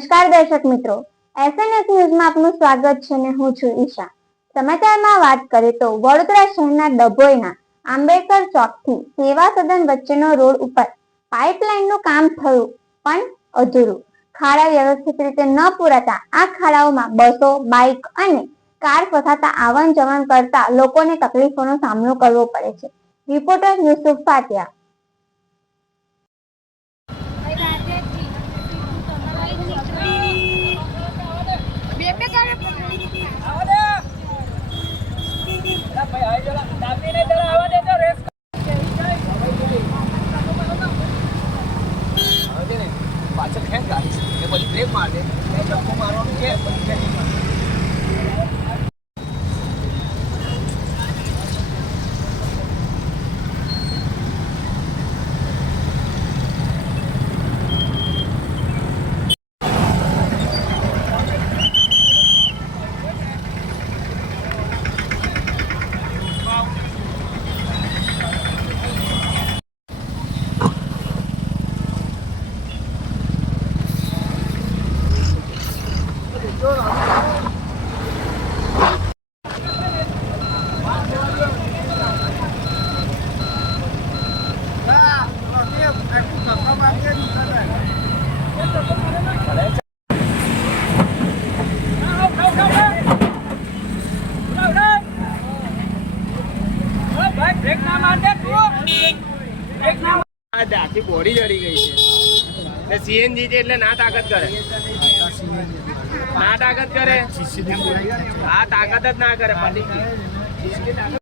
નમસ્કાર દર્શક મિત્રો, SNS ન્યૂઝમાં આપનું સ્વાગત છે અને હું છું ઈશા। સમાચારમાં વાત કરીએ તો વડોદરા શહેરના ડભોઈના આંબેડકર ચોકથી સેવા સદન વચ્ચેનો રોડ ઉપર પાઇપલાઇનનું કામ થયું પણ અધૂરું। ખાડા વ્યવસ્થિત રીતે ન પૂરાતા આ ખાડાઓમાં બસો, બાઇક અને કાર ફસાતા આવન જવન કરતા લોકોને તકલીફોનો સામનો કરવો પડે છે। રિપોર્ટર યુસુફ પાટિયા। પાછળ ખેંચ ગાડી એ પછી બ્રેક માર દે ધક્કો મારવાનું છે પછી આખી બોડી જડી ગઈ છે સીએનજી છે એટલે ના તાકાત કરે આ તાકાત જ ના કરે